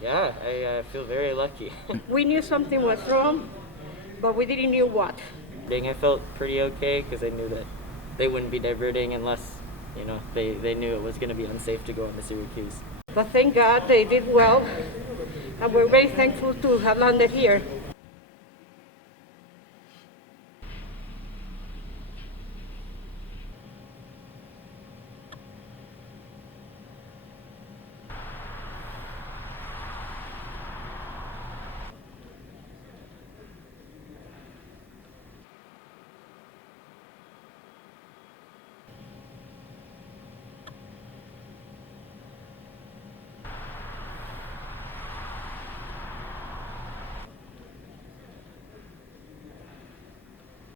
Yeah, I feel very lucky. We knew something was wrong, but we didn't know what. I felt pretty okay because I knew that they wouldn't be diverting unless, they knew it was going to be unsafe to go into Syracuse. But thank God they did well, and we're very thankful to have landed here.